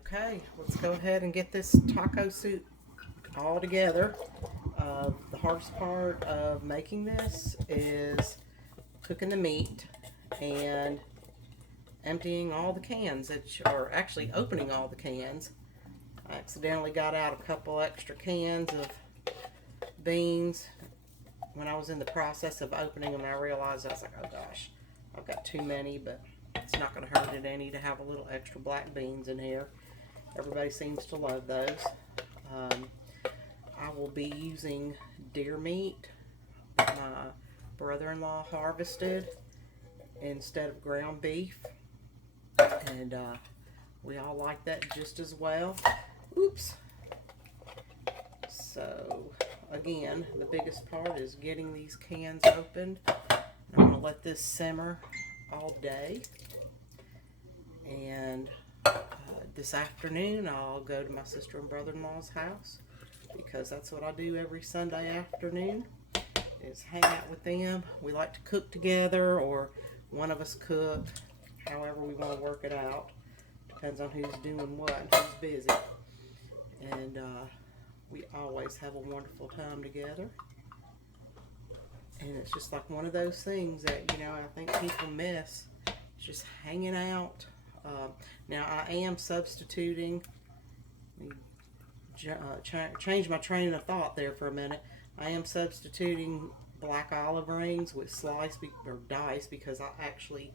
Okay, let's go ahead and get this taco soup all together. The hardest part of making this is cooking the meat and emptying all the cans, or actually opening all the cans. I accidentally got out a couple extra cans of beans. When I was in the process of opening them, I realized I was like, oh gosh, I've got too many, but it's not going to hurt it any to have a little extra black beans in here. Everybody seems to love those. I will be using deer meat that my brother-in-law harvested instead of ground beef, and we all like that just as well. Oops. So again, the biggest part is getting these cans opened. I'm going to let this simmer all day, and this afternoon I'll go to my sister and brother-in-law's house, because that's what I do every Sunday afternoon, is hang out with them. We like to cook together, or one of us cook, however we want to work it out. Depends on who's doing what and who's busy. And we always have a wonderful time together. And it's just like one of those things that, I think people miss, just hanging out. Now I am substituting, change my train of thought there for a minute. I am substituting black olive rings with dice, because I actually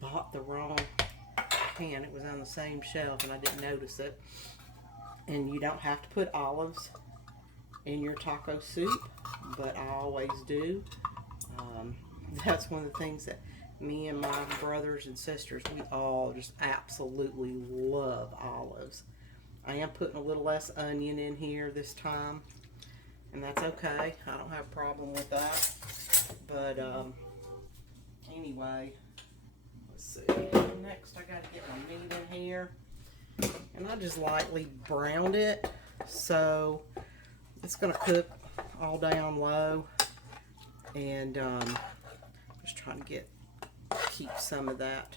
bought the wrong can. It was on the same shelf and I didn't notice it. And you don't have to put olives in your taco soup, but I always do. That's one of the things that me and my brothers and sisters, we all just absolutely love olives. I am putting a little less onion in here this time, and that's okay. I don't have a problem with that. But anyway, let's see. Next, I got to get my meat in here, and I just lightly browned it, so it's going to cook all day on low, and just trying to keep some of that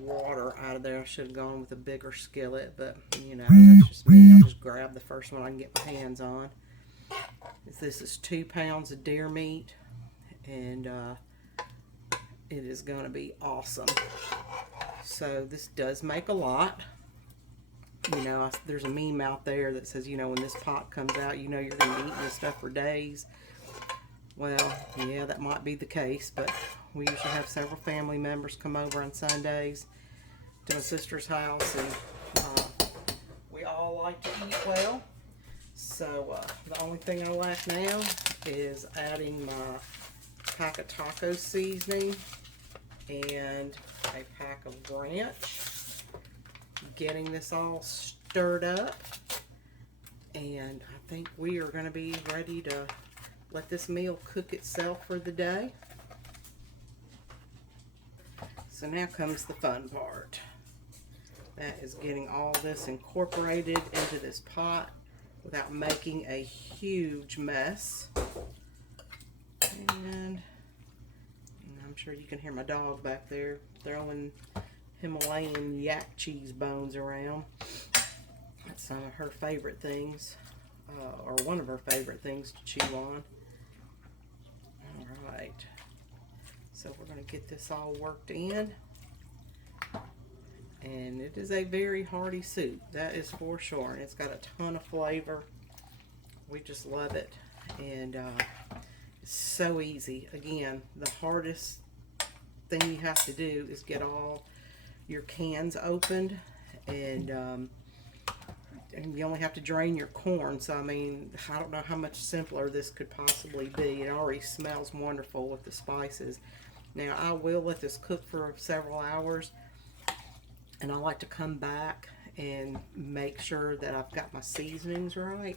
water out of there. I should have gone with a bigger skillet, but that's just me. I'll just grab the first one I can get my hands on. This is 2 pounds of deer meat, and it is going to be awesome. So this does make a lot. There's a meme out there that says, when this pot comes out, you're going to be eating this stuff for days. Well, yeah, that might be the case, but we usually have several family members come over on Sundays to my sister's house, and we all like to eat well. So the only thing I lack now is adding my pack of taco seasoning and a pack of ranch, getting this all stirred up, and I think we are going to be ready to let this meal cook itself for the day. So now comes the fun part. That is getting all this incorporated into this pot without making a huge mess. And I'm sure you can hear my dog back there throwing Himalayan yak cheese bones around. That's some of her favorite things, or one of her favorite things to chew on. Alright, so we're going to get this all worked in, and it is a very hearty soup, that is for sure, and it's got a ton of flavor. We just love it, and it's so easy. Again, the hardest thing you have to do is get all your cans opened, and you only have to drain your corn. So I mean, I don't know how much simpler this could possibly be. It already smells wonderful with the spices. Now I will let this cook for several hours, and I like to come back and make sure that I've got my seasonings right.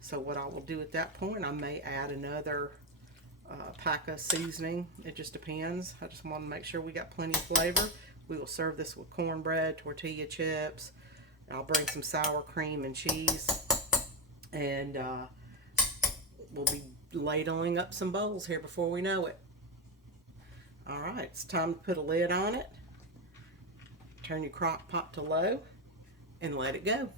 So what I will do at that point, I may add another pack of seasoning. It just depends. I just want to make sure we got plenty of flavor. We will serve this with cornbread, tortilla chips. I'll bring some sour cream and cheese, and we'll be ladling up some bowls here before we know it. Alright, it's time to put a lid on it. Turn your crock pot to low. and let it go.